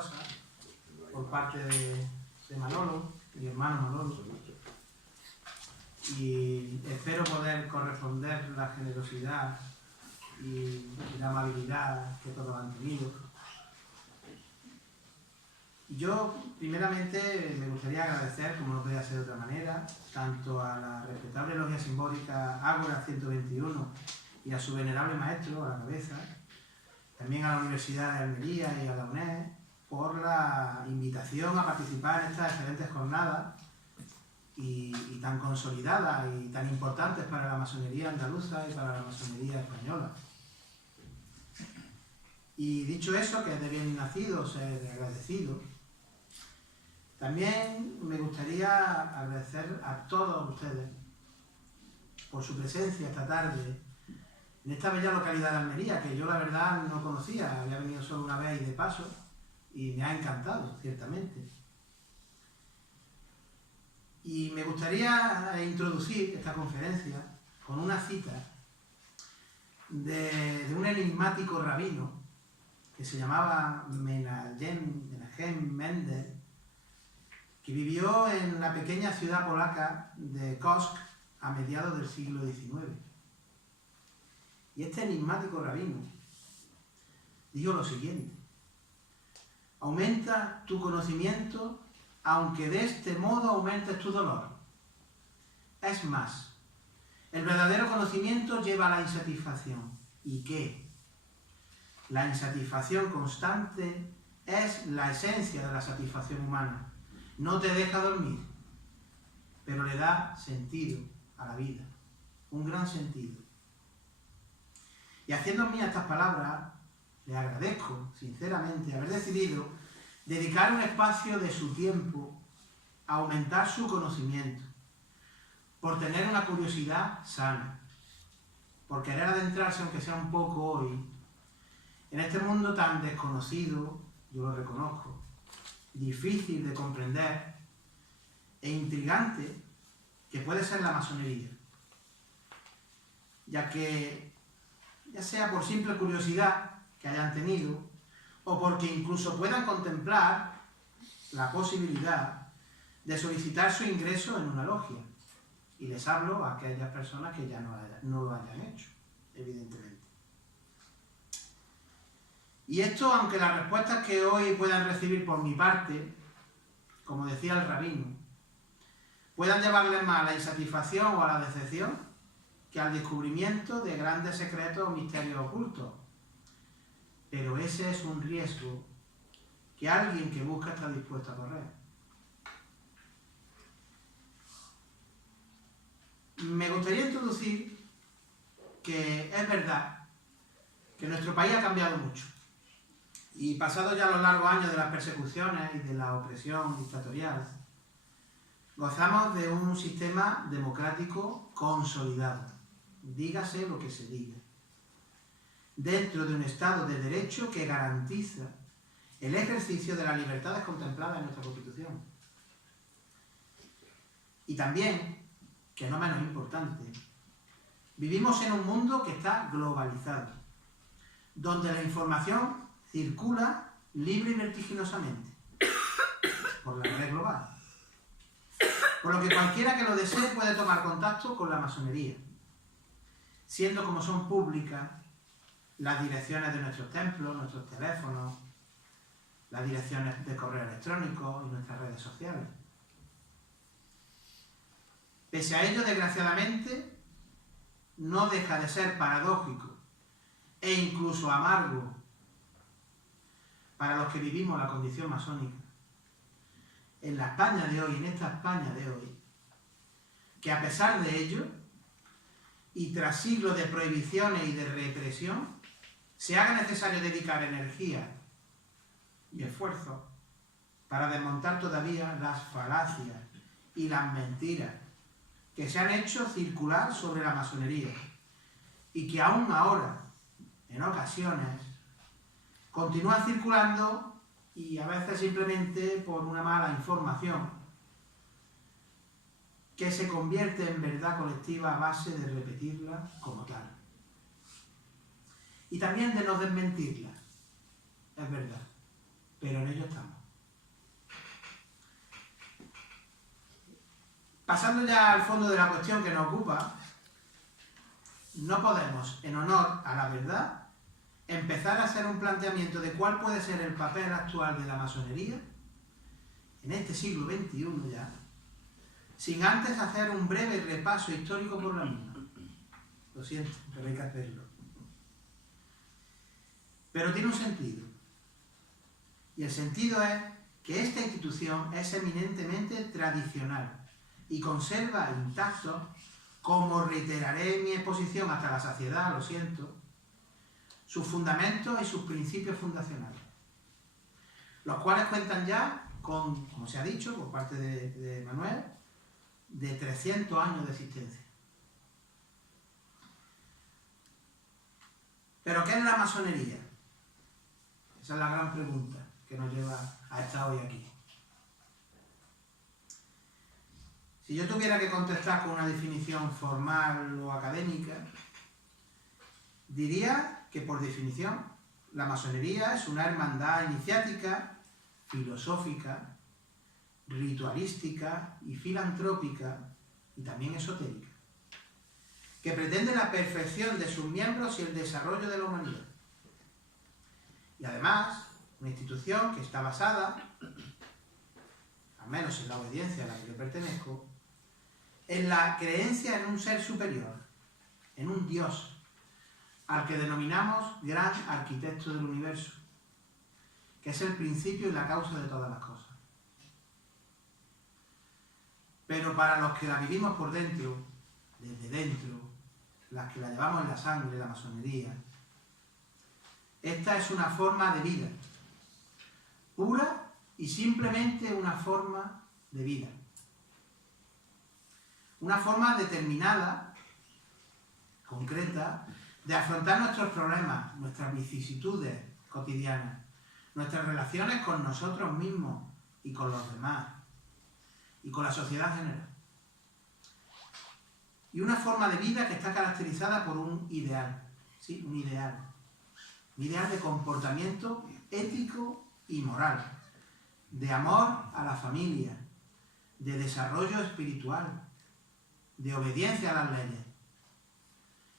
generosa por parte de Manolo, mi hermano Manolo, y espero poder corresponder la generosidad y la amabilidad que todos han tenido. Yo, primeramente, me gustaría agradecer, como no podía ser de otra manera, tanto a la respetable logia simbólica Ágora 121 y a su venerable maestro, a la cabeza, también a la Universidad de Almería y a la UNED, por la invitación a participar en estas excelentes jornadas y tan consolidadas y tan importantes para la masonería andaluza y para la masonería española. Y dicho eso, que es de bien nacido ser agradecido, también me gustaría agradecer a todos ustedes por su presencia esta tarde en esta bella localidad de Almería, que yo la verdad no conocía, había venido solo una vez y de paso, y me ha encantado, ciertamente. Y me gustaría introducir esta conferencia con una cita de un enigmático rabino que se llamaba Menachem Mendel, que vivió en la pequeña ciudad polaca de Kosk a mediados del siglo XIX. Y este enigmático rabino dijo lo siguiente: aumenta tu conocimiento, aunque de este modo aumentes tu dolor. Es más, el verdadero conocimiento lleva a la insatisfacción. ¿Y qué? La insatisfacción constante es la esencia de la satisfacción humana. No te deja dormir, pero le da sentido a la vida, un gran sentido. Y haciendo mías estas palabras, le agradezco sinceramente haber decidido dedicar un espacio de su tiempo a aumentar su conocimiento, por tener una curiosidad sana, por querer adentrarse, aunque sea un poco hoy, en este mundo tan desconocido, yo lo reconozco, difícil de comprender e intrigante que puede ser la masonería, ya sea por simple curiosidad que hayan tenido, o porque incluso puedan contemplar la posibilidad de solicitar su ingreso en una logia. Y les hablo a aquellas personas que ya no lo hayan hecho, evidentemente. Y esto, aunque las respuestas que hoy puedan recibir por mi parte, como decía el rabino, puedan llevarles más a la insatisfacción o a la decepción que al descubrimiento de grandes secretos o misterios ocultos. Pero ese es un riesgo que alguien que busca está dispuesto a correr. Me gustaría introducir que es verdad que nuestro país ha cambiado mucho. Y pasados ya los largos años de las persecuciones y de la opresión dictatorial, gozamos de un sistema democrático consolidado, dígase lo que se diga, dentro de un Estado de Derecho que garantiza el ejercicio de las libertades contempladas en nuestra Constitución. Y también, que no menos importante, vivimos en un mundo que está globalizado, donde la información circula libre y vertiginosamente por la red global. Por lo que cualquiera que lo desee puede tomar contacto con la masonería, siendo como son públicas las direcciones de nuestros templos, nuestros teléfonos, las direcciones de correo electrónico y nuestras redes sociales. Pese a ello, desgraciadamente, no deja de ser paradójico e incluso amargo para los que vivimos la condición masónica, en la España de hoy, en esta España de hoy, que a pesar de ello, y tras siglos de prohibiciones y de represión, se haga necesario dedicar energía y esfuerzo para desmontar todavía las falacias y las mentiras que se han hecho circular sobre la masonería y que aún ahora, en ocasiones, continúan circulando y a veces simplemente por una mala información que se convierte en verdad colectiva a base de repetirla como tal. Y también de no desmentirla, es verdad. pero en ello estamos. Pasando ya al fondo de la cuestión que nos ocupa, no podemos, en honor a la verdad, empezar a hacer un planteamiento de cuál puede ser el papel actual de la masonería, en este siglo XXI ya, sin antes hacer un breve repaso histórico por la misma. Lo siento, pero hay que hacerlo. Pero tiene un sentido. Y el sentido es que esta institución es eminentemente tradicional y conserva intactos, como reiteraré en mi exposición hasta la saciedad, lo siento, sus fundamentos y sus principios fundacionales, los cuales cuentan ya con, como se ha dicho por parte de Manuel, de 300 años de existencia. ¿Pero qué es la masonería? Esa es la gran pregunta que nos lleva a estar hoy aquí. Si yo tuviera que contestar con una definición formal o académica, diría que por definición la masonería es una hermandad iniciática, filosófica, ritualística y filantrópica y también esotérica, que pretende la perfección de sus miembros y el desarrollo de la humanidad. Y además, una institución que está basada, al menos en la obediencia a la que yo pertenezco, en la creencia en un ser superior, en un Dios, al que denominamos gran arquitecto del universo, que es el principio y la causa de todas las cosas. Pero para los que la vivimos por dentro, desde dentro, las que la llevamos en la sangre, la masonería, esta es una forma de vida, pura y simplemente una forma de vida. Una forma determinada, concreta, de afrontar nuestros problemas, nuestras vicisitudes cotidianas, nuestras relaciones con nosotros mismos y con los demás, y con la sociedad en general. Y una forma de vida que está caracterizada por un ideal, ¿sí? Un ideal de comportamiento ético y moral, de amor a la familia, de desarrollo espiritual, de obediencia a las leyes,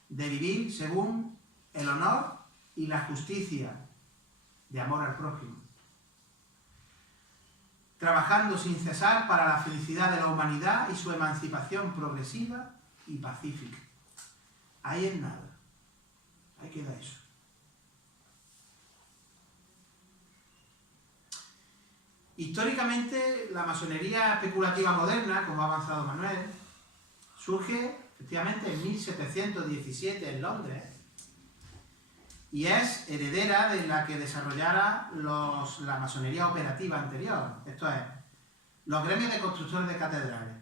de vivir según el honor y la justicia, de amor al prójimo, trabajando sin cesar para la felicidad de la humanidad y su emancipación progresiva y pacífica. Ahí es nada, ahí queda eso. Históricamente, la masonería especulativa moderna, como ha avanzado Manuel, surge efectivamente en 1717 en Londres y es heredera de la que desarrollara la masonería operativa anterior, esto es, los gremios de constructores de catedrales,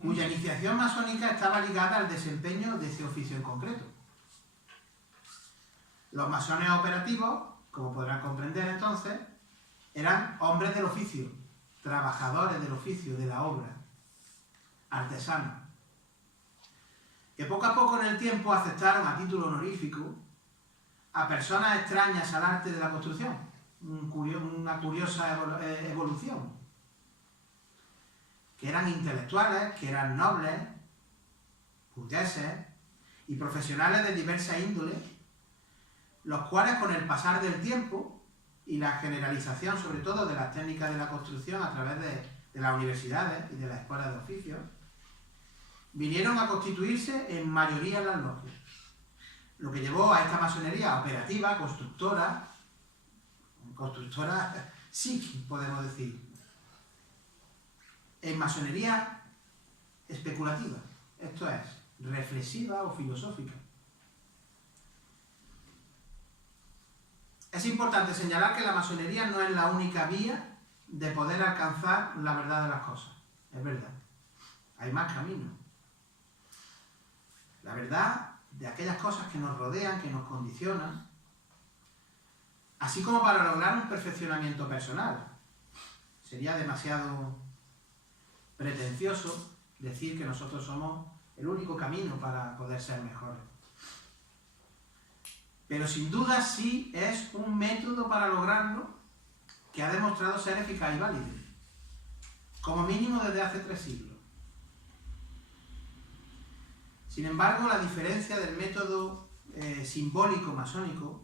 cuya iniciación masónica estaba ligada al desempeño de ese oficio en concreto. Los masones operativos, como podrán comprender entonces, eran hombres del oficio, trabajadores del oficio, de la obra, artesanos, que poco a poco en el tiempo aceptaron a título honorífico a personas extrañas al arte de la construcción, una curiosa evolución, que eran intelectuales, que eran nobles, burgueses y profesionales de diversa índole, los cuales con el pasar del tiempo y la generalización sobre todo de las técnicas de la construcción a través de las universidades y de las escuelas de oficios, vinieron a constituirse en mayoría en las logias, lo que llevó a esta masonería operativa, constructora sí, podemos decir, en masonería especulativa, esto es, reflexiva o filosófica. Es importante señalar que la masonería no es la única vía de poder alcanzar la verdad de las cosas, es verdad, hay más caminos. La verdad de aquellas cosas que nos rodean, que nos condicionan, así como para lograr un perfeccionamiento personal. Sería demasiado pretencioso decir que nosotros somos el único camino para poder ser mejores. pero sin duda sí es un método para lograrlo que ha demostrado ser eficaz y válido, como mínimo desde hace 3 siglos. Sin embargo, la diferencia del método simbólico masónico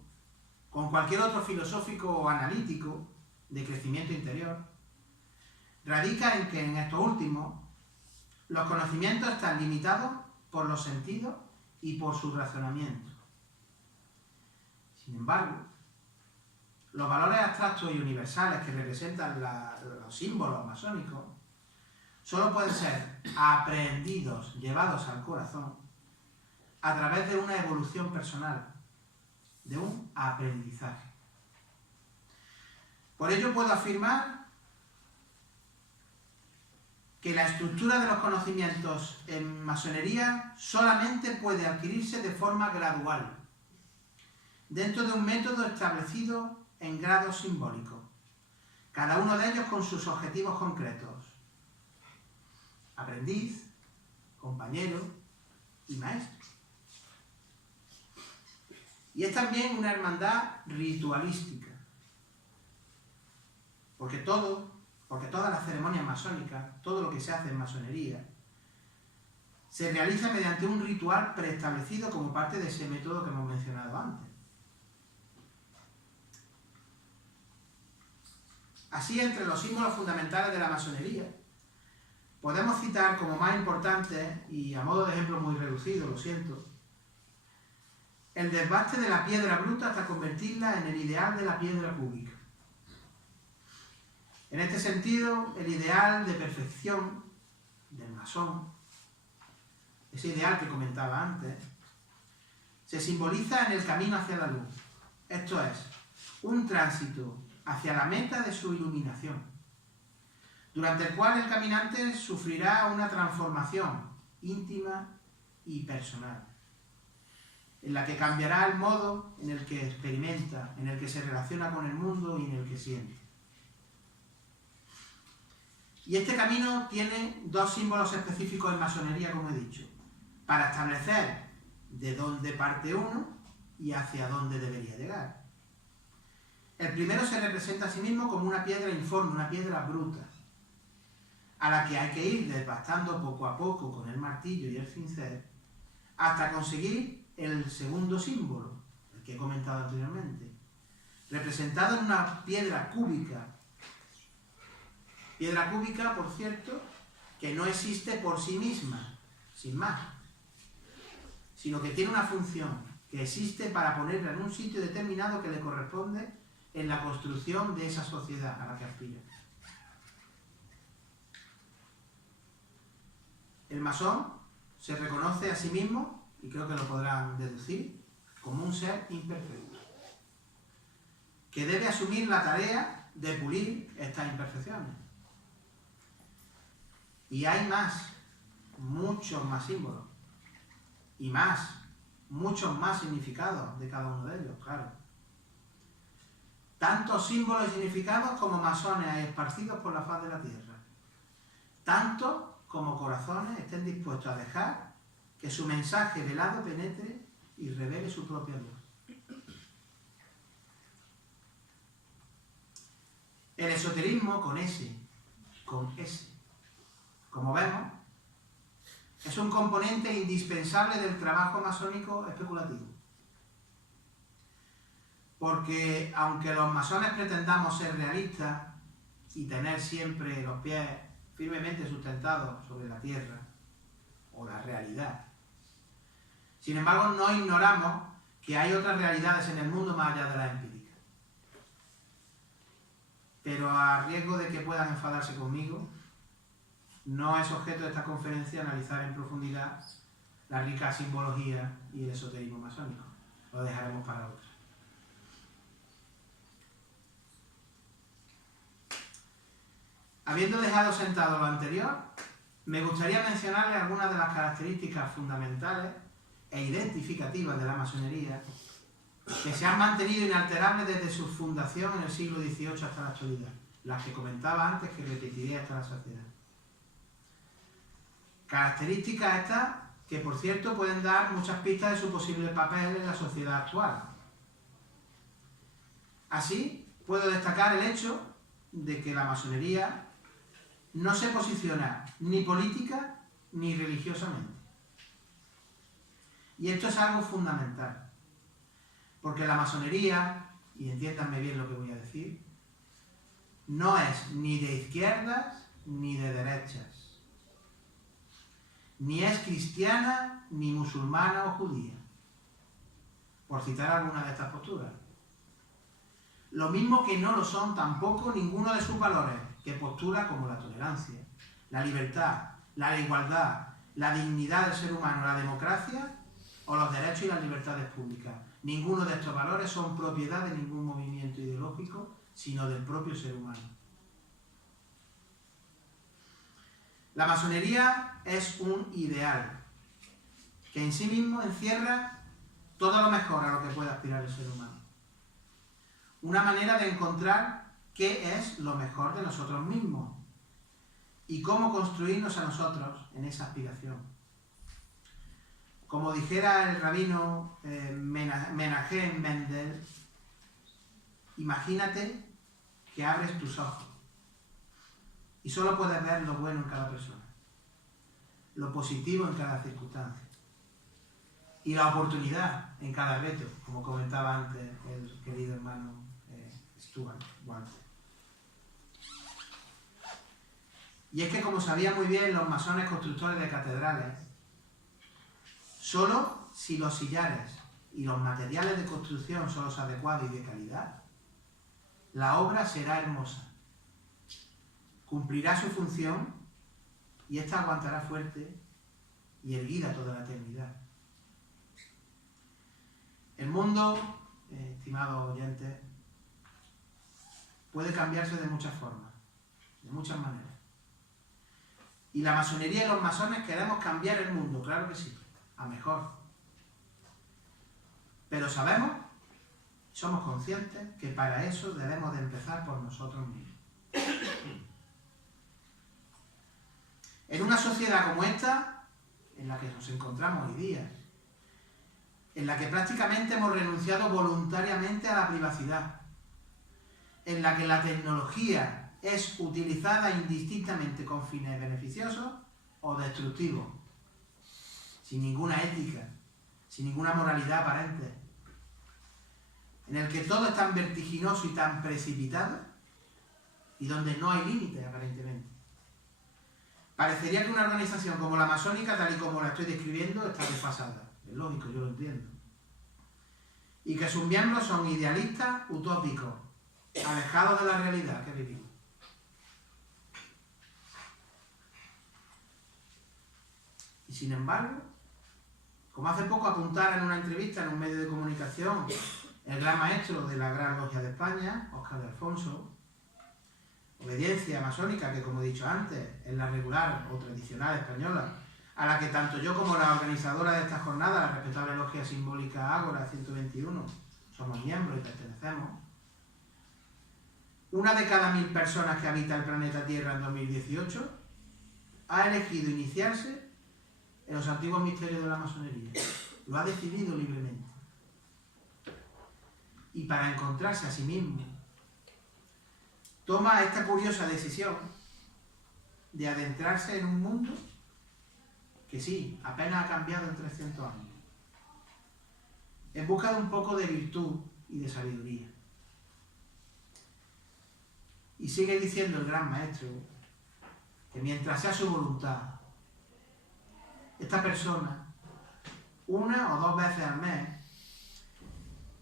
con cualquier otro filosófico o analítico de crecimiento interior radica en que en estos últimos los conocimientos están limitados por los sentidos y por su razonamiento. Sin embargo, los valores abstractos y universales que representan los símbolos masónicos solo pueden ser aprehendidos, llevados al corazón, a través de una evolución personal, de un aprendizaje. Por ello puedo afirmar que la estructura de los conocimientos en masonería solamente puede adquirirse de forma gradual, dentro de un método establecido en grados simbólicos, cada uno de ellos con sus objetivos concretos: aprendiz, compañero y maestro. Y es también una hermandad ritualística, porque todas las ceremonias masónicas, todo lo que se hace en masonería, se realiza mediante un ritual preestablecido como parte de ese método que hemos mencionado antes. Así, entre los símbolos fundamentales de la masonería, podemos citar como más importantes, y a modo de ejemplo muy reducido, lo siento, el desbaste de la piedra bruta hasta convertirla en el ideal de la piedra cúbica. En este sentido, el ideal de perfección del masón, ese ideal que comentaba antes, se simboliza en el camino hacia la luz. Esto es, un tránsito hacia la meta de su iluminación, durante el cual el caminante sufrirá una transformación íntima y personal, en la que cambiará el modo en el que experimenta, en el que se relaciona con el mundo y en el que siente. Y este camino tiene 2 símbolos específicos en masonería, como he dicho, para establecer de dónde parte uno y hacia dónde debería llegar. El primero se representa a sí mismo como una piedra informe, una piedra bruta, a la que hay que ir desbastando poco a poco con el martillo y el cincel, hasta conseguir el segundo símbolo, el que he comentado anteriormente, representado en una piedra cúbica. Piedra cúbica, por cierto, que no existe por sí misma, sin más, sino que tiene una función, que existe para ponerla en un sitio determinado que le corresponde en la construcción de esa sociedad a la que aspira. El masón se reconoce a sí mismo, y creo que lo podrán deducir, como un ser imperfecto, que debe asumir la tarea de pulir estas imperfecciones. Y hay más, muchos más símbolos, y muchos más significados de cada uno de ellos, claro. Tantos símbolos y significados como masones hay esparcidos por la faz de la tierra. Tanto como corazones estén dispuestos a dejar que su mensaje velado penetre y revele su propia luz. El esoterismo con S, como vemos, es un componente indispensable del trabajo masónico especulativo. Porque aunque los masones pretendamos ser realistas y tener siempre los pies firmemente sustentados sobre la tierra o la realidad, sin embargo no ignoramos que hay otras realidades en el mundo más allá de la empírica. Pero a riesgo de que puedan enfadarse conmigo, no es objeto de esta conferencia analizar en profundidad la rica simbología y el esoterismo masónico. Lo dejaremos para otra. Habiendo dejado sentado lo anterior, me gustaría mencionarles algunas de las características fundamentales e identificativas de la masonería que se han mantenido inalterables desde su fundación en el siglo XVIII hasta la actualidad, las que comentaba antes, que repetiré hasta la saciedad. Características estas que, por cierto, pueden dar muchas pistas de su posible papel en la sociedad actual, Así, puedo destacar el hecho de que la masonería no se posiciona ni política ni religiosamente. Y esto es algo fundamental, porque la masonería, y entiéndanme bien lo que voy a decir, no es ni de izquierdas ni de derechas, ni es cristiana, ni musulmana o judía, por citar alguna de estas posturas. Lo mismo que no lo son tampoco ninguno de sus valores, que postula como la tolerancia, la libertad, la igualdad, la dignidad del ser humano, la democracia o los derechos y las libertades públicas. Ninguno de estos valores son propiedad de ningún movimiento ideológico, sino del propio ser humano. La masonería es un ideal que en sí mismo encierra todo lo mejor a lo que puede aspirar el ser humano. Una manera de encontrar qué es lo mejor de nosotros mismos y cómo construirnos a nosotros en esa aspiración. Como dijera el rabino Menachem Mendel, imagínate que abres tus ojos y solo puedes ver lo bueno en cada persona, lo positivo en cada circunstancia y la oportunidad en cada reto, como comentaba antes el querido hermano Stuart Walter. Y es que, como sabían muy bien los masones constructores de catedrales, solo si los sillares y los materiales de construcción son los adecuados y de calidad, la obra será hermosa, cumplirá su función y ésta aguantará fuerte y erguida toda la eternidad. El mundo, estimados oyentes, puede cambiarse de muchas formas, de muchas maneras. Y la masonería y los masones queremos cambiar el mundo, claro que sí, a mejor. Pero sabemos, somos conscientes, que para eso debemos de empezar por nosotros mismos. En una sociedad como esta, en la que nos encontramos hoy día, en la que prácticamente hemos renunciado voluntariamente a la privacidad, en la que la tecnología es utilizada indistintamente con fines beneficiosos o destructivos, sin ninguna ética, sin ninguna moralidad aparente, en el que todo es tan vertiginoso y tan precipitado y donde no hay límites aparentemente. Parecería que una organización como la masónica, tal y como la estoy describiendo, está desfasada. Es lógico, yo lo entiendo. Y que sus miembros son idealistas, utópicos, alejados de la realidad que vivimos. Y sin embargo, como hace poco apuntara en una entrevista en un medio de comunicación el gran maestro de la Gran Logia de España, Óscar de Alfonso, obediencia masónica, que como he dicho antes, es la regular o tradicional española, a la que tanto yo como la organizadora de esta jornada, la respetable Logia Simbólica Ágora 121, somos miembros y pertenecemos. Una de cada 1000 personas que habita el planeta Tierra en 2018 ha elegido iniciarse en los antiguos misterios de la masonería. Lo ha decidido libremente. Y para encontrarse a sí mismo, toma esta curiosa decisión de adentrarse en un mundo que sí, apenas ha cambiado en 300 años, en busca de un poco de virtud y de sabiduría. Y sigue diciendo el gran maestro que mientras sea su voluntad, esta persona, una o dos veces al mes,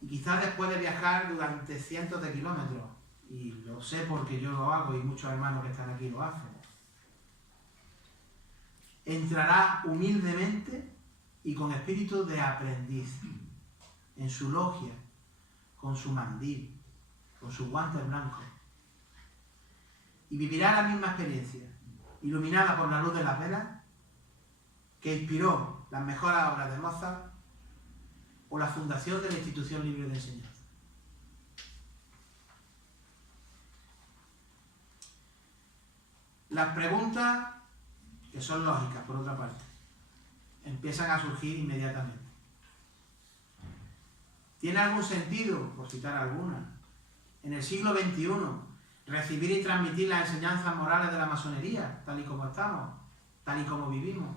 y quizás después de viajar durante cientos de kilómetros, y lo sé porque yo lo hago y muchos hermanos que están aquí lo hacen, entrará humildemente y con espíritu de aprendiz en su logia, con su mandil, con sus guantes blancos, y vivirá la misma experiencia, iluminada por la luz de las velas, que inspiró las mejores obras de Mozart o la fundación de la Institución Libre de Enseñanza. Las preguntas, que son lógicas por otra parte, empiezan a surgir inmediatamente. ¿Tiene algún sentido, por citar alguna, en el siglo XXI, recibir y transmitir las enseñanzas morales de la masonería, tal y como estamos, tal y como vivimos?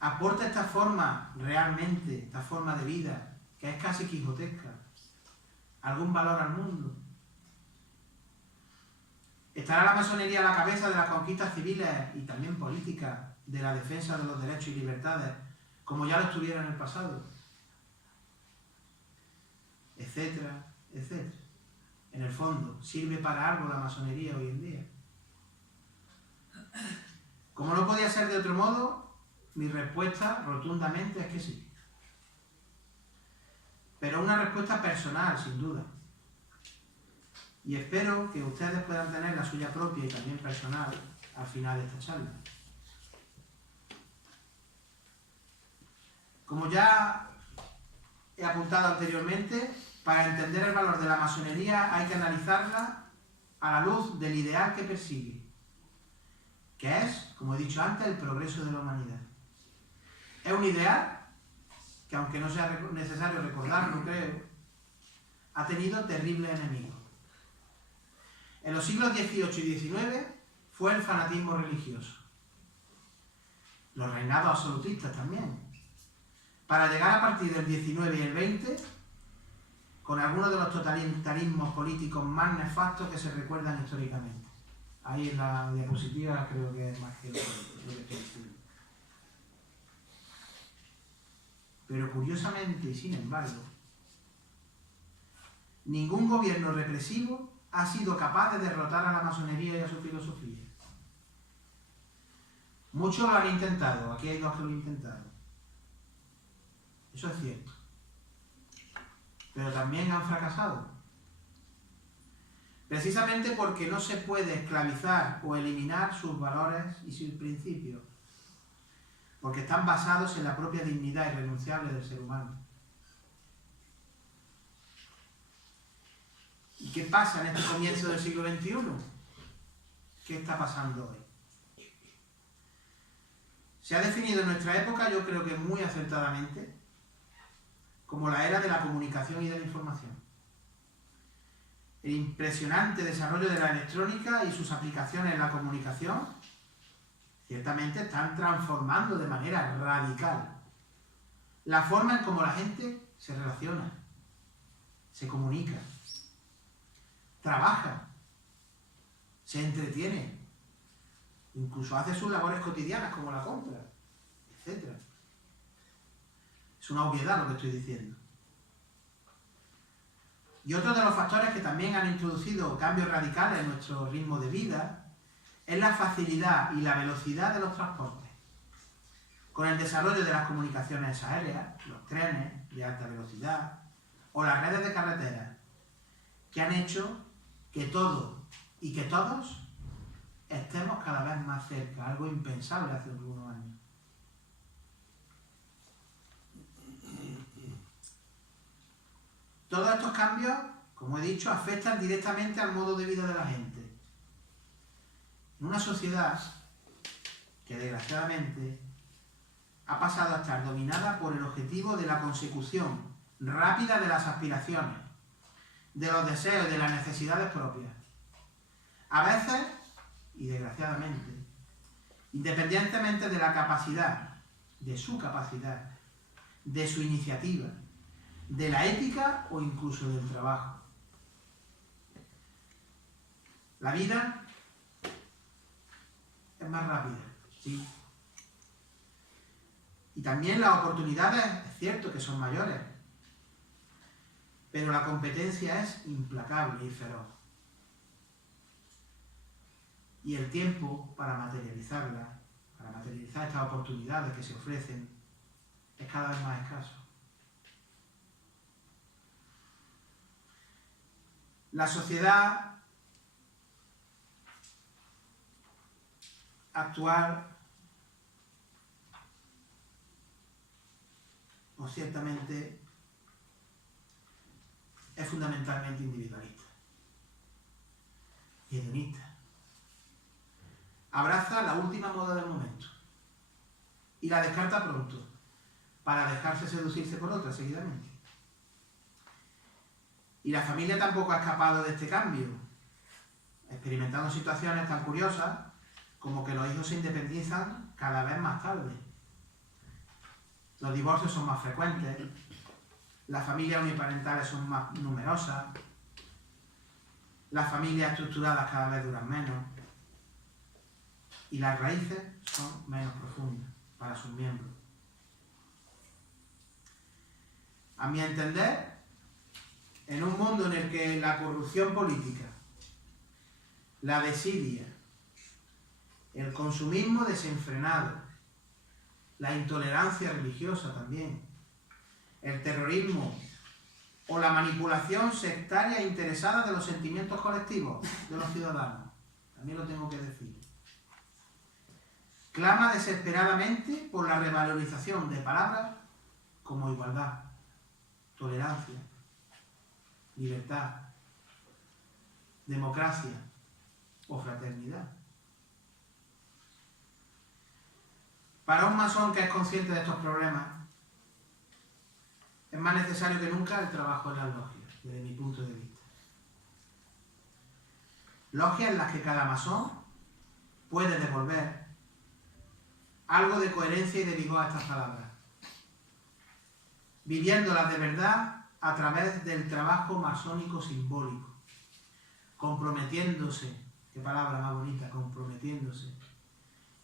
¿Aporta esta forma realmente, esta forma de vida, que es casi quijotesca, algún valor al mundo? ¿Estará la masonería a la cabeza de las conquistas civiles y también políticas de la defensa de los derechos y libertades, como ya lo estuviera en el pasado? Etcétera, etcétera. En el fondo, ¿sirve para algo la masonería hoy en día? Como no podía ser de otro modo, mi respuesta rotundamente es que sí. Pero una respuesta personal, sin duda. Y espero que ustedes puedan tener la suya propia y también personal al final de esta charla. Como ya he apuntado anteriormente, para entender el valor de la masonería hay que analizarla a la luz del ideal que persigue, que es, como he dicho antes, el progreso de la humanidad. Es un ideal que, aunque no sea necesario recordarlo, creo, ha tenido terribles enemigos. En los siglos XVIII y XIX fue el fanatismo religioso. Los reinados absolutistas también. Para llegar a partir del XIX y el XX, con algunos de los totalitarismos políticos más nefastos que se recuerdan históricamente. Ahí en la diapositiva creo que es más que lo que estoy diciendo. Pero curiosamente, y sin embargo, ningún gobierno represivo ha sido capaz de derrotar a la masonería y a su filosofía. Muchos lo han intentado, aquí hay dos que lo han intentado. Eso es cierto. Pero también han fracasado. Precisamente porque no se puede esclavizar o eliminar sus valores y sus principios. Porque están basados en la propia dignidad irrenunciable del ser humano. ¿Y qué pasa en este comienzo del siglo XXI? ¿Qué está pasando hoy? Se ha definido en nuestra época, yo creo que muy acertadamente, como la era de la comunicación y de la información. El impresionante desarrollo de la electrónica y sus aplicaciones en la comunicación ciertamente están transformando de manera radical la forma en cómo la gente se relaciona, se comunica, trabaja, se entretiene, incluso hace sus labores cotidianas como la compra, etc. Es una obviedad lo que estoy diciendo. Y otro de los factores que también han introducido cambios radicales en nuestro ritmo de vida es la facilidad y la velocidad de los transportes. Con el desarrollo de las comunicaciones aéreas, los trenes de alta velocidad o las redes de carreteras, que han hecho que todo y que todos estemos cada vez más cerca, algo impensable hace algunos años. Todos estos cambios, como he dicho, afectan directamente al modo de vida de la gente. En una sociedad que desgraciadamente ha pasado a estar dominada por el objetivo de la consecución rápida de las aspiraciones, de los deseos y de las necesidades propias. A veces, y desgraciadamente, independientemente de la capacidad, de su capacidad, de su iniciativa, de la ética o incluso del trabajo. La vida es más rápida, sí. Y también las oportunidades, es cierto que son mayores, pero la competencia es implacable y feroz. Y el tiempo para materializarla, para materializar estas oportunidades que se ofrecen, es cada vez más escaso. La sociedad actual, pues ciertamente, es fundamentalmente individualista y hedonista. Abraza la última moda del momento y la descarta pronto, para dejarse seducirse por otra seguidamente. Y la familia tampoco ha escapado de este cambio, experimentando situaciones tan curiosas como que los hijos se independizan cada vez más tarde. Los divorcios son más frecuentes, las familias uniparentales son más numerosas, las familias estructuradas cada vez duran menos y las raíces son menos profundas para sus miembros. A mi entender, en un mundo en el que la corrupción política, la desidia, el consumismo desenfrenado, la intolerancia religiosa también, el terrorismo o la manipulación sectaria e interesada de los sentimientos colectivos de los ciudadanos, también lo tengo que decir, clama desesperadamente por la revalorización de palabras como igualdad, tolerancia, libertad, democracia o fraternidad. Para un masón que es consciente de estos problemas, es más necesario que nunca el trabajo en las logias, desde mi punto de vista. Logias en las que cada masón puede devolver algo de coherencia y de vigor a estas palabras, viviéndolas de verdad a través del trabajo masónico simbólico, comprometiéndose, qué palabra más bonita, comprometiéndose,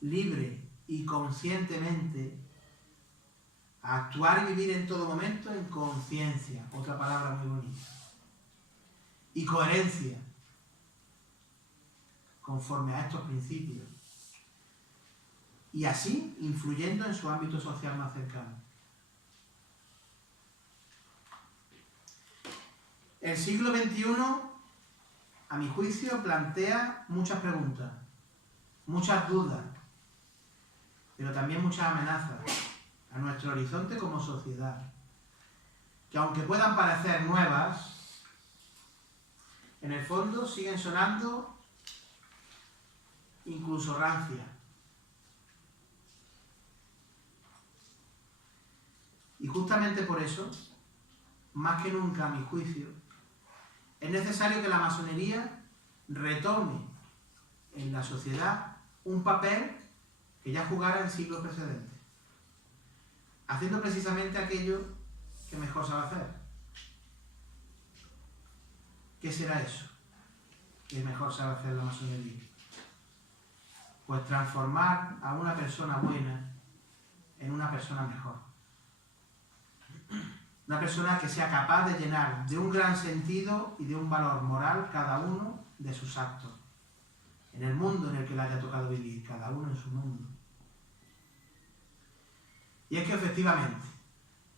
libre y conscientemente a actuar y vivir en todo momento en conciencia, otra palabra muy bonita, y coherencia, conforme a estos principios, y así influyendo en su ámbito social más cercano. El siglo XXI, a mi juicio, plantea muchas preguntas, muchas dudas, pero también muchas amenazas a nuestro horizonte como sociedad, que aunque puedan parecer nuevas, en el fondo siguen sonando incluso rancias. Y justamente por eso, más que nunca a mi juicio, es necesario que la masonería retome en la sociedad un papel que ya jugara en siglos precedentes, haciendo precisamente aquello que mejor sabe hacer. ¿Qué será eso que mejor sabe hacer la masonería? Pues transformar a una persona buena en una persona mejor. Una persona que sea capaz de llenar de un gran sentido y de un valor moral cada uno de sus actos, en el mundo en el que le haya tocado vivir, cada uno en su mundo. Y es que efectivamente,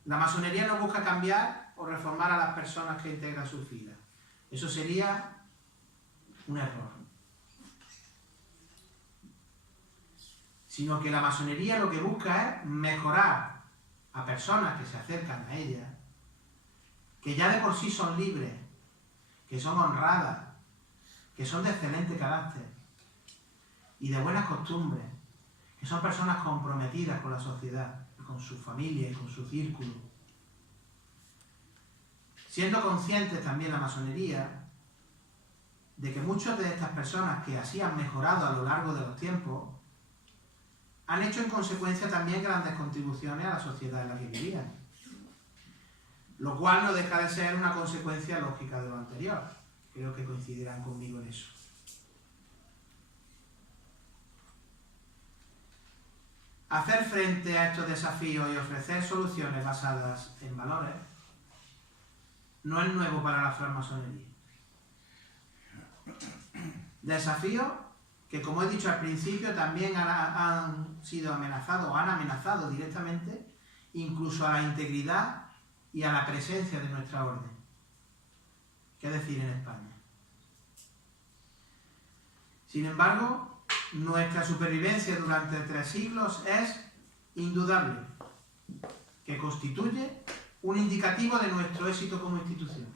la masonería no busca cambiar o reformar a las personas que integran sus filas. Eso sería un error. Sino que la masonería lo que busca es mejorar a personas que se acercan a ella, que ya de por sí son libres, que son honradas, que son de excelente carácter y de buenas costumbres, que son personas comprometidas con la sociedad, con su familia y con su círculo. Siendo conscientes también la masonería de que muchas de estas personas que así han mejorado a lo largo de los tiempos han hecho en consecuencia también grandes contribuciones a la sociedad en la que vivían, lo cual no deja de ser una consecuencia lógica de lo anterior. Creo que coincidirán conmigo en eso. Hacer frente a estos desafíos y ofrecer soluciones basadas en valores no es nuevo para la francmasonería. Desafíos que, como he dicho al principio, también han sido amenazados o han amenazado directamente incluso a la integridad y a la presencia de nuestra orden. ¿Qué decir en España? Sin embargo, nuestra supervivencia durante 3 siglos es indudable, que constituye un indicativo de nuestro éxito como institución.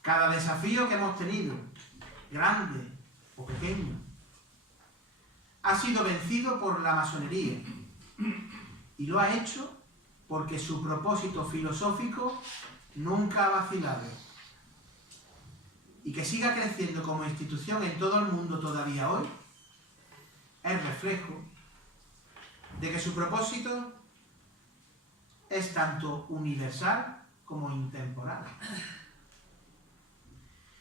Cada desafío que hemos tenido, grande o pequeño, ha sido vencido por la masonería y lo ha hecho porque su propósito filosófico nunca ha vacilado y que siga creciendo como institución en todo el mundo todavía hoy, es reflejo de que su propósito es tanto universal como intemporal.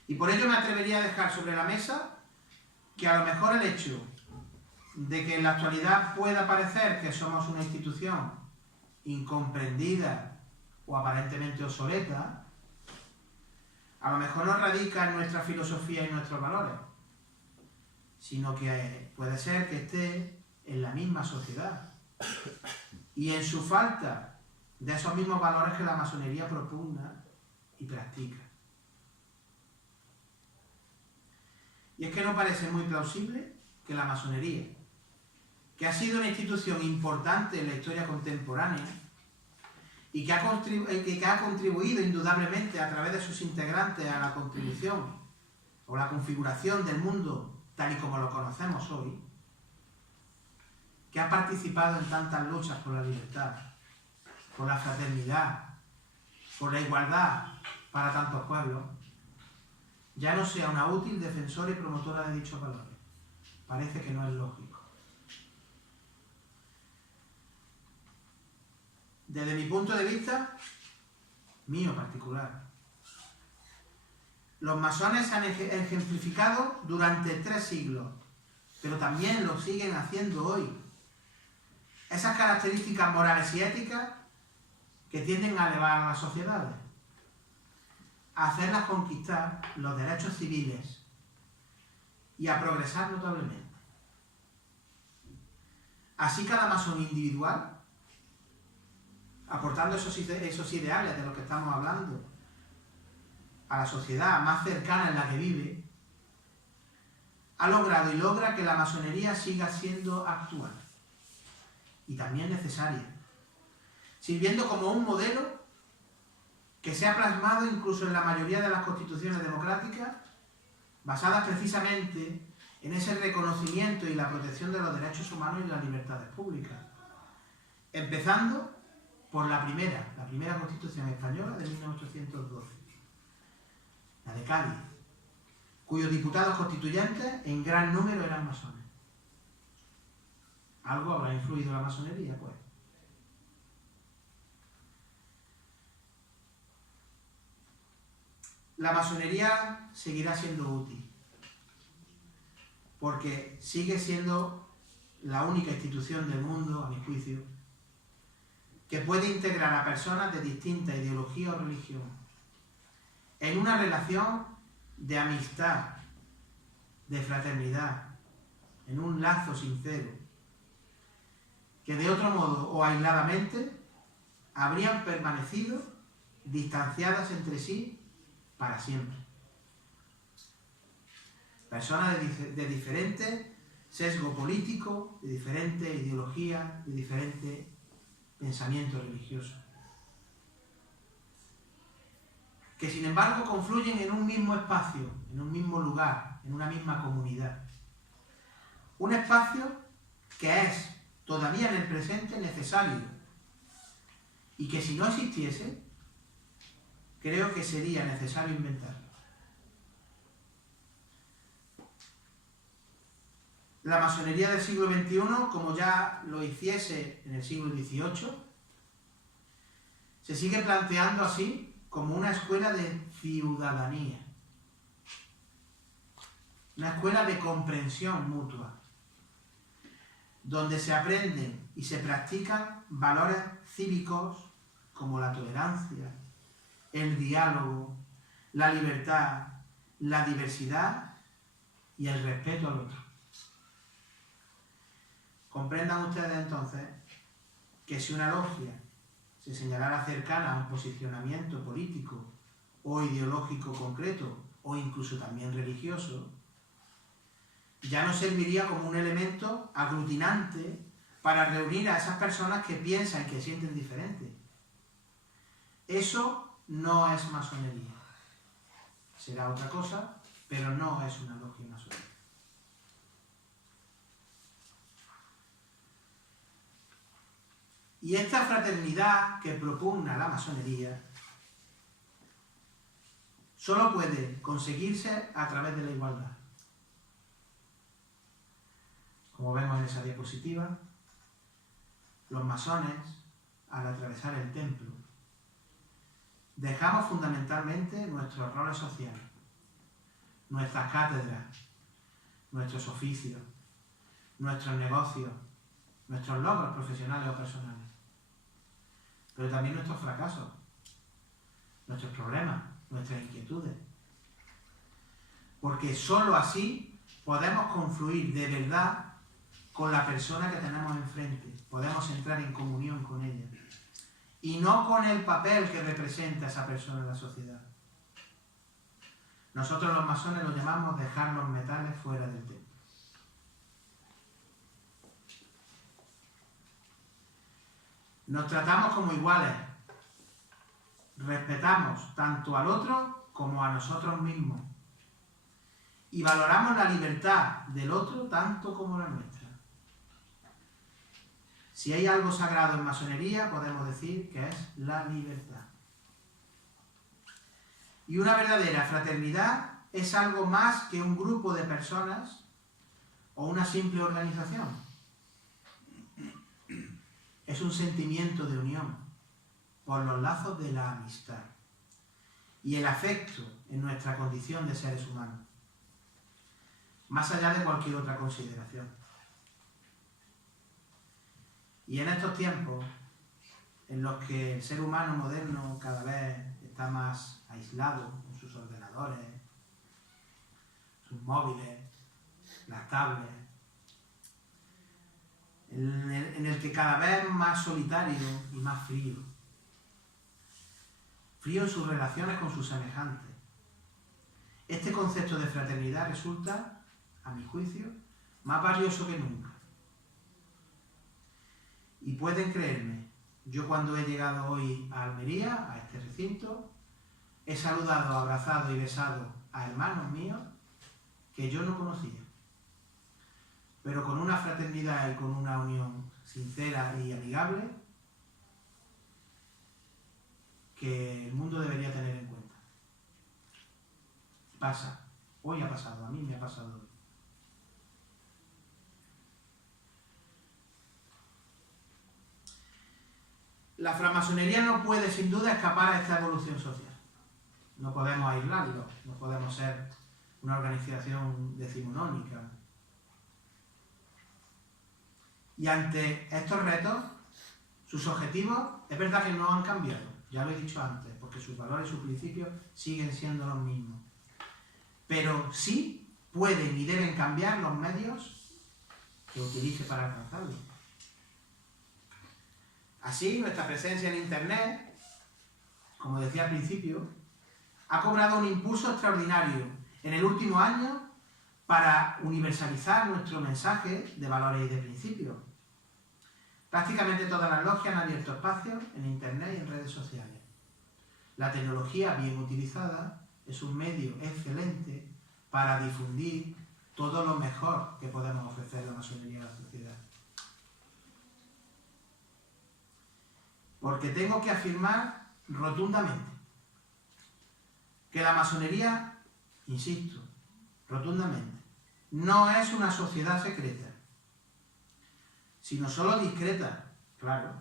Y por ello me atrevería a dejar sobre la mesa que a lo mejor el hecho de que en la actualidad pueda parecer que somos una institución incomprendida o aparentemente obsoleta, a lo mejor no radica en nuestra filosofía y nuestros valores, sino que puede ser que esté en la misma sociedad y en su falta de esos mismos valores que la masonería propugna y practica. Y es que no parece muy plausible que la masonería, que ha sido una institución importante en la historia contemporánea y que ha contribuido indudablemente a través de sus integrantes a la contribución o la configuración del mundo tal y como lo conocemos hoy, que ha participado en tantas luchas por la libertad, por la fraternidad, por la igualdad para tantos pueblos, ya no sea una útil defensora y promotora de dichos valores. Parece que no es lógico. Desde mi punto de vista, mío particular, los masones han ejemplificado durante 3 siglos, pero también lo siguen haciendo hoy, esas características morales y éticas que tienden a elevar a las sociedades, a hacerlas conquistar los derechos civiles y a progresar notablemente. Así cada masón individual, aportando esos ideales de los que estamos hablando a la sociedad más cercana en la que vive, ha logrado y logra que la masonería siga siendo actual y también necesaria, sirviendo como un modelo que se ha plasmado incluso en la mayoría de las constituciones democráticas, basadas precisamente en ese reconocimiento y la protección de los derechos humanos y las libertades públicas, empezando por la primera Constitución española de 1812, la de Cádiz, cuyos diputados constituyentes en gran número eran masones. ¿Algo habrá influido la masonería? Pues. La masonería seguirá siendo útil, porque sigue siendo la única institución del mundo, a mi juicio, que puede integrar a personas de distinta ideología o religión en una relación de amistad, de fraternidad, en un lazo sincero, que de otro modo o aisladamente habrían permanecido distanciadas entre sí para siempre. Personas de diferente sesgo político, de diferente ideología, de diferente pensamiento religioso, que sin embargo confluyen en un mismo espacio, en un mismo lugar, en una misma comunidad. Un espacio que es todavía en el presente necesario y que si no existiese, creo que sería necesario inventarlo. La masonería del siglo XXI, como ya lo hiciese en el siglo XVIII, se sigue planteando así como una escuela de ciudadanía, una escuela de comprensión mutua, donde se aprenden y se practican valores cívicos como la tolerancia, el diálogo, la libertad, la diversidad y el respeto al otro. Comprendan ustedes entonces que si una logia se señalara cercana a un posicionamiento político o ideológico concreto, o incluso también religioso, ya no serviría como un elemento aglutinante para reunir a esas personas que piensan y que sienten diferente. Eso no es masonería. Será otra cosa, pero no es una logia masónica. Y esta fraternidad que propugna la masonería solo puede conseguirse a través de la igualdad. Como vemos en esa diapositiva, los masones, al atravesar el templo, dejamos fundamentalmente nuestros roles sociales, nuestras cátedras, nuestros oficios, nuestros negocios, nuestros logros profesionales o personales, pero también nuestros fracasos, nuestros problemas, nuestras inquietudes. Porque sólo así podemos confluir de verdad con la persona que tenemos enfrente, podemos entrar en comunión con ella, y no con el papel que representa esa persona en la sociedad. Nosotros los masones lo llamamos dejar los metales fuera del templo. Nos tratamos como iguales, respetamos tanto al otro como a nosotros mismos y valoramos la libertad del otro tanto como la nuestra. Si hay algo sagrado en masonería, podemos decir que es la libertad. Y una verdadera fraternidad es algo más que un grupo de personas o una simple organización. Es un sentimiento de unión por los lazos de la amistad y el afecto en nuestra condición de seres humanos, más allá de cualquier otra consideración. Y en estos tiempos, en los que el ser humano moderno cada vez está más aislado con sus ordenadores, sus móviles, las tablets, en el que cada vez más solitario y más frío en sus relaciones con sus semejantes. Este concepto de fraternidad resulta, a mi juicio, más valioso que nunca. Y pueden creerme, yo cuando he llegado hoy a Almería, a este recinto, he saludado, abrazado y besado a hermanos míos que yo no conocía, pero con una fraternidad y con una unión sincera y amigable que el mundo debería tener en cuenta. Pasa, hoy ha pasado, a mí me ha pasado hoy. La francmasonería no puede sin duda escapar a esta evolución social. No podemos aislarlo, no podemos ser una organización decimonónica. Y ante estos retos, sus objetivos es verdad que no han cambiado, ya lo he dicho antes, porque sus valores y sus principios siguen siendo los mismos. Pero sí pueden y deben cambiar los medios que utilice para alcanzarlos. Así, nuestra presencia en Internet, como decía al principio, ha cobrado un impulso extraordinario en el último año para universalizar nuestro mensaje de valores y de principios. Prácticamente todas las logias han abierto espacios en Internet y en redes sociales. La tecnología bien utilizada es un medio excelente para difundir todo lo mejor que podemos ofrecer la masonería a la sociedad. Porque tengo que afirmar rotundamente que la masonería, insisto, rotundamente, no es una sociedad secreta, sino solo discreta, claro.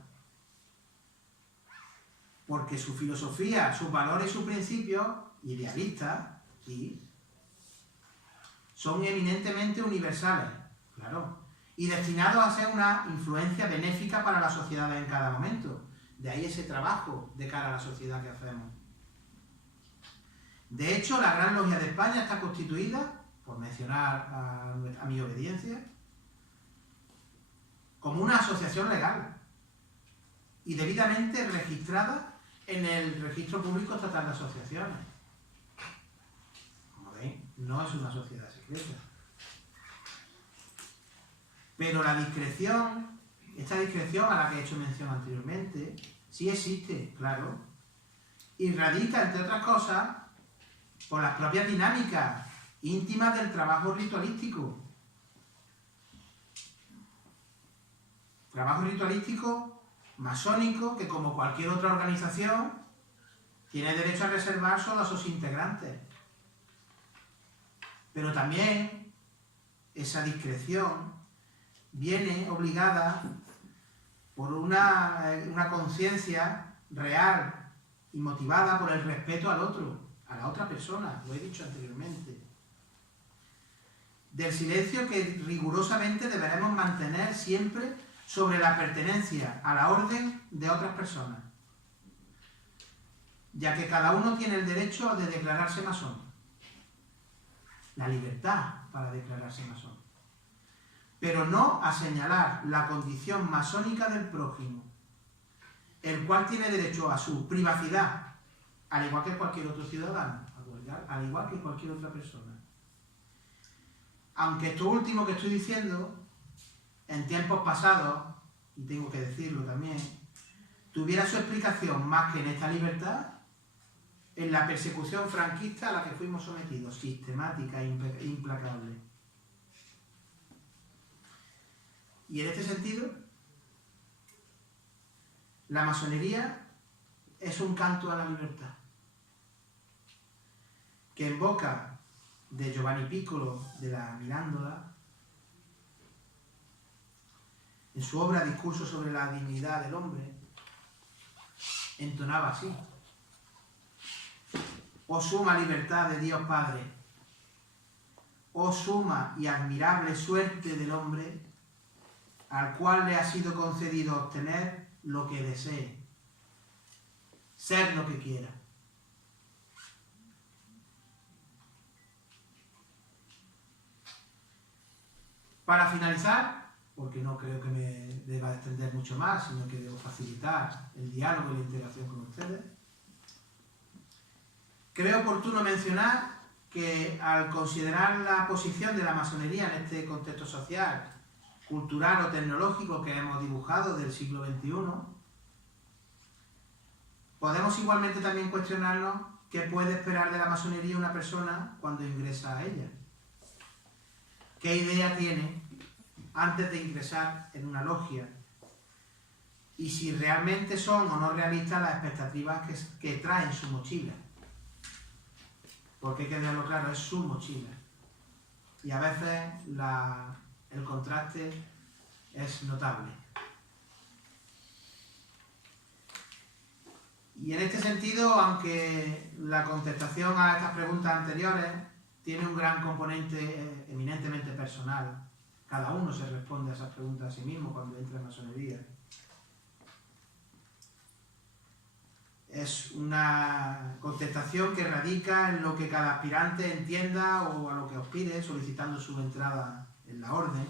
Porque su filosofía, sus valores y sus principios, idealistas, sí, son eminentemente universales, claro, y destinados a ser una influencia benéfica para la sociedad en cada momento. De ahí ese trabajo de cara a la sociedad que hacemos. De hecho, la Gran Logia de España está constituida, por mencionar a mi obediencia, como una asociación legal y debidamente registrada en el Registro Público Estatal de Asociaciones. Como veis, no es una sociedad secreta. Pero la discreción, esta discreción a la que he hecho mención anteriormente, sí existe, claro, y radica, entre otras cosas, por las propias dinámicas íntimas del trabajo ritualístico. Trabajo ritualístico masónico que, como cualquier otra organización, tiene derecho a reservar solo a sus integrantes. Pero también esa discreción viene obligada por una conciencia real y motivada por el respeto al otro, a la otra persona, lo he dicho anteriormente. Del silencio que rigurosamente deberemos mantener siempre sobre la pertenencia a la orden de otras personas, ya que cada uno tiene el derecho de declararse masón, la libertad para declararse masón, pero no a señalar la condición masónica del prójimo, el cual tiene derecho a su privacidad, al igual que cualquier otro ciudadano, al igual que cualquier otra persona. Aunque esto último que estoy diciendo, en tiempos pasados, y tengo que decirlo también, tuviera su explicación más que en esta libertad, en la persecución franquista a la que fuimos sometidos, sistemática e implacable. Y en este sentido, la masonería es un canto a la libertad, que en boca de Giovanni Piccolo de la Mirándola, en su obra Discurso sobre la dignidad del hombre, entonaba así: oh suma libertad de Dios Padre, oh suma y admirable suerte del hombre, al cual le ha sido concedido obtener lo que desee, ser lo que quiera. Para finalizar, porque no creo que me deba extender mucho más, sino que debo facilitar el diálogo y la interacción con ustedes, creo oportuno mencionar que al considerar la posición de la masonería en este contexto social, cultural o tecnológico que hemos dibujado del siglo XXI, podemos igualmente también cuestionarnos qué puede esperar de la masonería una persona cuando ingresa a ella. ¿Qué idea tiene antes de ingresar en una logia? Y si realmente son o no realistas las expectativas que trae en su mochila. Porque hay que dejarlo claro, es su mochila. Y a veces el contraste es notable. Y en este sentido, aunque la contestación a estas preguntas anteriores tiene un gran componente eminentemente personal, cada uno se responde a esas preguntas a sí mismo cuando entra en masonería. Es una contestación que radica en lo que cada aspirante entienda o a lo que os pide solicitando su entrada en la orden.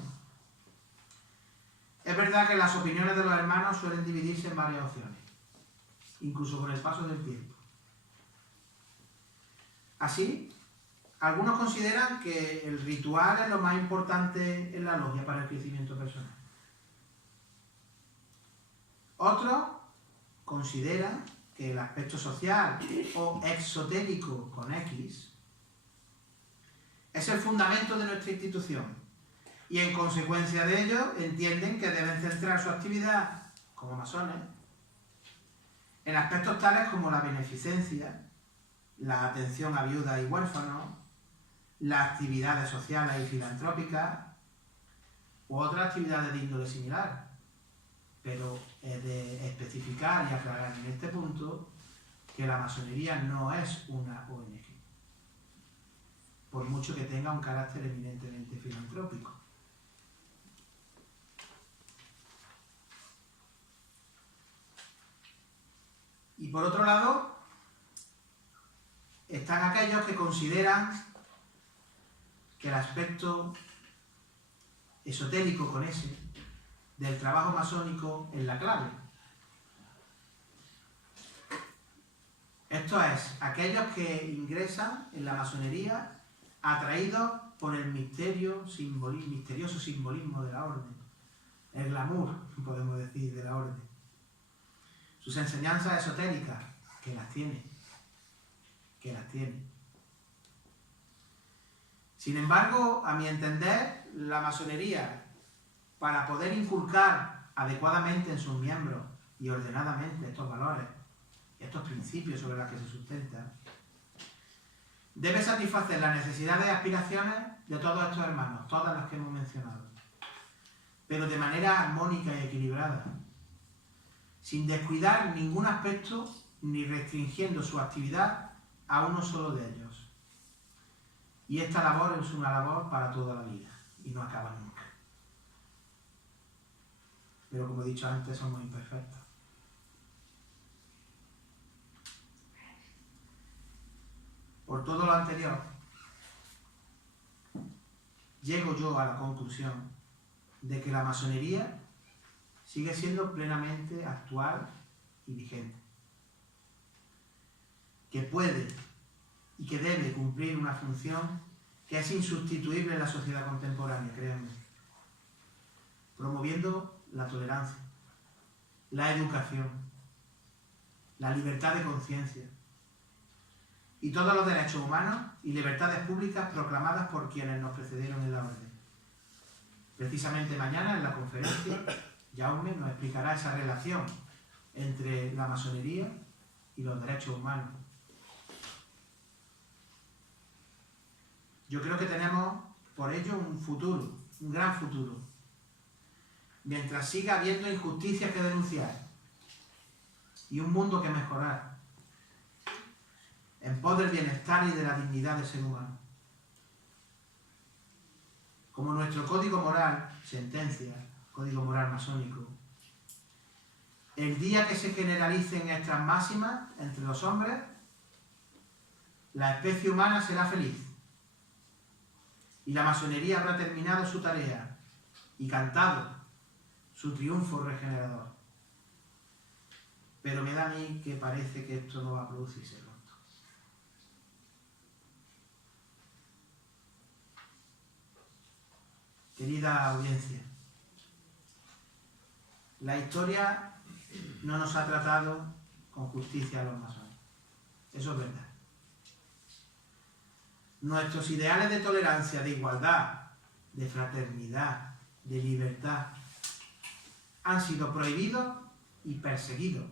Es verdad que las opiniones de los hermanos suelen dividirse en varias opciones, incluso con el paso del tiempo. Así, algunos consideran que el ritual es lo más importante en la logia para el crecimiento personal. Otros consideran que el aspecto social o exotérico con X es el fundamento de nuestra institución y en consecuencia de ello entienden que deben centrar su actividad como masones en aspectos tales como la beneficencia, la atención a viudas y huérfanos, las actividades sociales y filantrópicas u otras actividades de índole similar. Pero he de especificar y aclarar en este punto que la masonería no es una ONG, por mucho que tenga un carácter eminentemente filantrópico. Y por otro lado, están aquellos que consideran que el aspecto esotérico con ese del trabajo masónico es la clave. Esto es, aquellos que ingresan en la masonería atraídos por el misterioso simbolismo de la orden, el glamour, podemos decir, de la orden. Sus enseñanzas esotéricas, que las tiene. Sin embargo, a mi entender, la masonería, para poder inculcar adecuadamente en sus miembros y ordenadamente estos valores, y estos principios sobre los que se sustenta, debe satisfacer las necesidades y aspiraciones de todos estos hermanos, todas las que hemos mencionado, pero de manera armónica y equilibrada, sin descuidar ningún aspecto ni restringiendo su actividad a uno solo de ellos. Y esta labor es una labor para toda la vida y no acaba nunca. Pero como he dicho antes, somos imperfectos. Por todo lo anterior, llego yo a la conclusión de que la masonería sigue siendo plenamente actual y vigente, que puede y que debe cumplir una función que es insustituible en la sociedad contemporánea, créanme, promoviendo la tolerancia, la educación, la libertad de conciencia y todos los derechos humanos y libertades públicas proclamadas por quienes nos precedieron en la orden. Precisamente mañana en la conferencia, Jaume nos explicará esa relación entre la masonería y los derechos humanos. Yo creo que tenemos por ello un futuro, un gran futuro, mientras siga habiendo injusticias que denunciar y un mundo que mejorar, en pos del bienestar y de la dignidad del ser humano. Como nuestro código moral sentencia, código moral masónico, el día que se generalicen estas máximas entre los hombres, la especie humana será feliz y la masonería habrá terminado su tarea y cantado su triunfo regenerador. Pero me da a mí que parece que esto no va a producirse pronto. Querida audiencia, la historia no nos ha tratado con justicia a los masones. Eso es verdad. Nuestros ideales de tolerancia, de igualdad, de fraternidad, de libertad, han sido prohibidos y perseguidos,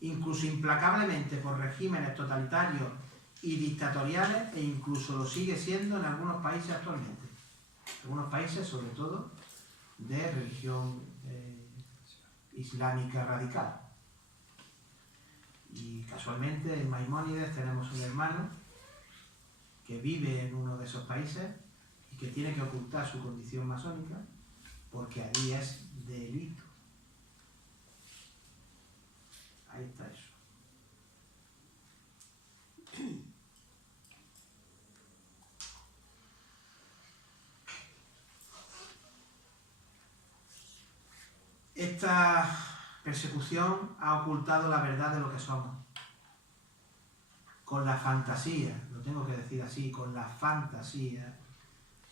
incluso implacablemente por regímenes totalitarios y dictatoriales, e incluso lo sigue siendo en algunos países actualmente. Algunos países, sobre todo, de religión islámica radical. Y casualmente en Maimónides tenemos un hermano que vive en uno de esos países y que tiene que ocultar su condición masónica porque allí es delito. Ahí está eso. Esta persecución ha ocultado la verdad de lo que somos, con la fantasía, lo tengo que decir así, con la fantasía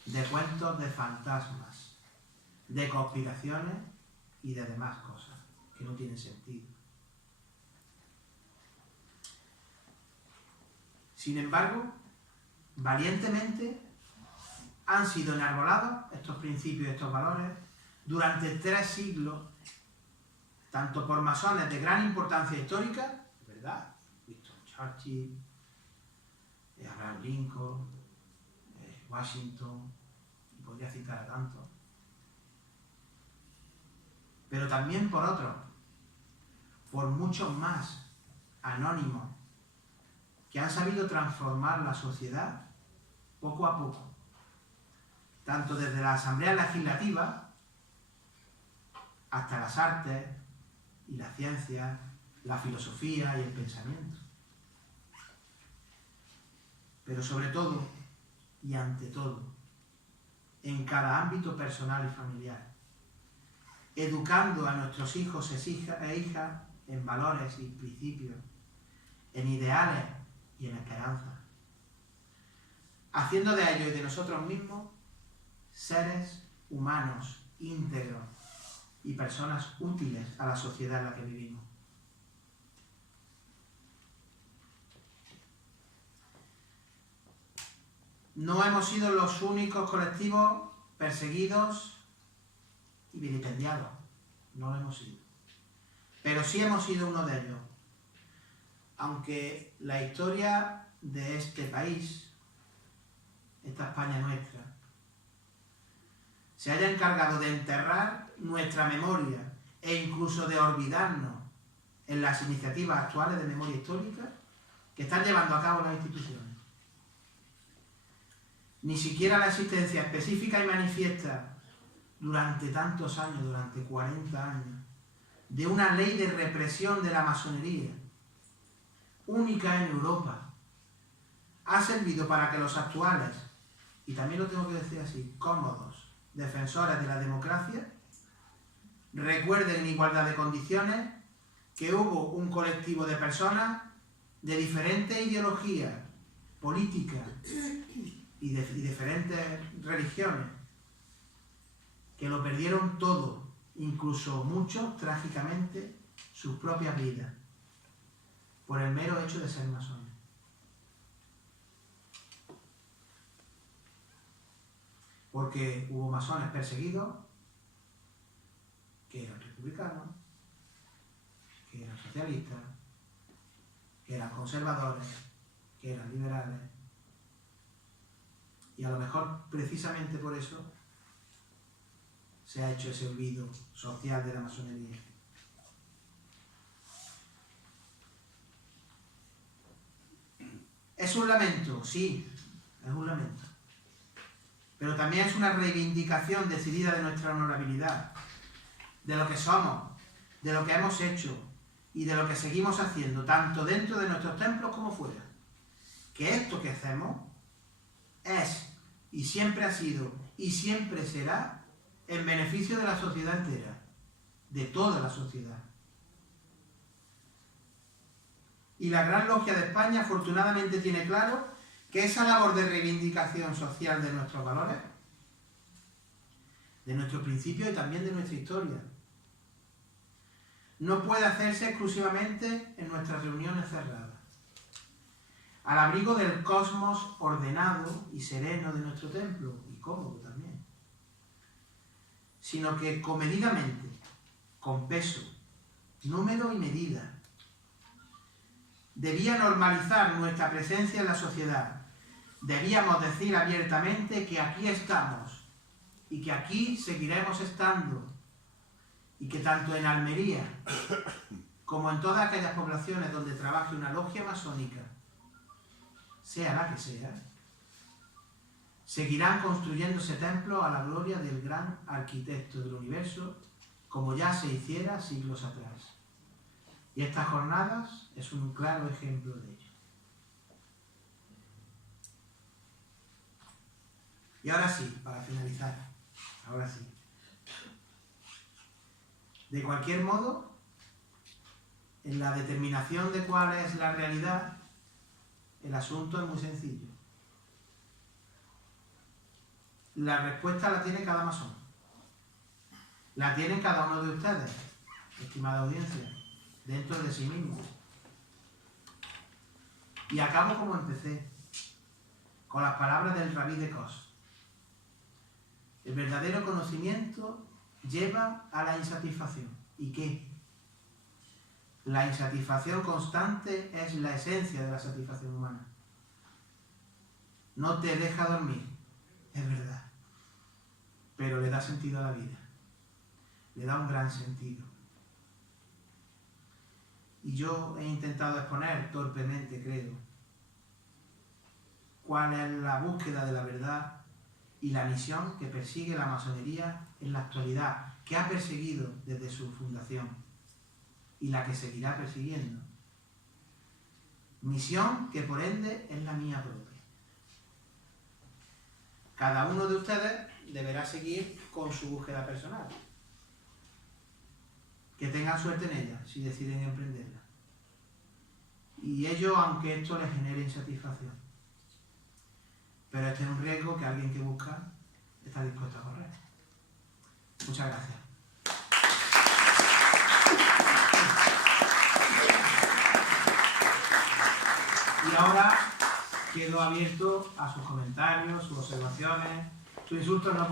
de cuentos de fantasmas, de conspiraciones y de demás cosas que no tienen sentido. Sin embargo, valientemente han sido enarbolados estos principios y estos valores durante 3 siglos, tanto por masones de gran importancia histórica, ¿verdad? Winston Churchill, Abraham Lincoln, Washington, y podría citar a tantos, pero también por otros, por muchos más anónimos, que han sabido transformar la sociedad poco a poco, tanto desde la Asamblea Legislativa hasta las artes y la ciencia, la filosofía y el pensamiento. Pero sobre todo, y ante todo, en cada ámbito personal y familiar, educando a nuestros hijos e hijas en valores y principios, en ideales y en esperanza, haciendo de ellos y de nosotros mismos seres humanos íntegros y personas útiles a la sociedad en la que vivimos. No hemos sido los únicos colectivos perseguidos y vilipendiados, no lo hemos sido. Pero sí hemos sido uno de ellos, aunque la historia de este país, esta España nuestra, se haya encargado de enterrar nuestra memoria e incluso de olvidarnos en las iniciativas actuales de memoria histórica que están llevando a cabo las instituciones. Ni siquiera la existencia específica y manifiesta durante tantos años, durante 40 años, de una ley de represión de la masonería, única en Europa, ha servido para que los actuales, y también lo tengo que decir así, cómodos defensores de la democracia, recuerden en igualdad de condiciones que hubo un colectivo de personas de diferentes ideologías políticas y diferentes religiones que lo perdieron todo, incluso muchos, trágicamente, sus propias vidas, por el mero hecho de ser masones. Porque hubo masones perseguidos, que eran republicanos, que eran socialistas, que eran conservadores, que eran liberales. Y a lo mejor, precisamente por eso, se ha hecho ese olvido social de la masonería. ¿Es un lamento? Sí, es un lamento. Pero también es una reivindicación decidida de nuestra honorabilidad, de lo que somos, de lo que hemos hecho y de lo que seguimos haciendo, tanto dentro de nuestros templos como fuera. Que esto que hacemos es, y siempre ha sido, y siempre será, en beneficio de la sociedad entera, de toda la sociedad. Y la Gran Logia de España afortunadamente tiene claro que esa labor de reivindicación social de nuestros valores, de nuestros principios y también de nuestra historia, no puede hacerse exclusivamente en nuestras reuniones cerradas, al abrigo del cosmos ordenado y sereno de nuestro templo, y cómodo también, sino que comedidamente, con peso, número y medida, debía normalizar nuestra presencia en la sociedad. Debíamos decir abiertamente que aquí estamos y que aquí seguiremos estando y que tanto en Almería como en todas aquellas poblaciones donde trabaje una logia masónica, sea la que sea, seguirán construyéndose templos a la gloria del gran arquitecto del universo, como ya se hiciera siglos atrás. Y estas jornadas es un claro ejemplo de ello. Y ahora sí, para finalizar, ahora sí. De cualquier modo, en la determinación de cuál es la realidad, el asunto es muy sencillo. La respuesta la tiene cada masón. La tienen cada uno de ustedes, estimada audiencia, dentro de sí mismo. Y acabo como empecé, con las palabras del Rabí de Kos. El verdadero conocimiento lleva a la insatisfacción. ¿Y qué? La insatisfacción constante es la esencia de la satisfacción humana. No te deja dormir, es verdad, pero le da sentido a la vida. Le da un gran sentido. Y yo he intentado exponer, torpemente creo, cuál es la búsqueda de la verdad y la misión que persigue la masonería en la actualidad, que ha perseguido desde su fundación y la que seguirá persiguiendo. Misión que por ende es la mía propia. Cada uno de ustedes deberá seguir con su búsqueda personal. Que tengan suerte en ella, si deciden emprenderla. Y ello, aunque esto les genere insatisfacción. Pero este es un riesgo que alguien que busca está dispuesto a correr. Muchas gracias. Y ahora quedo abierto a sus comentarios, sus observaciones, sus insultos no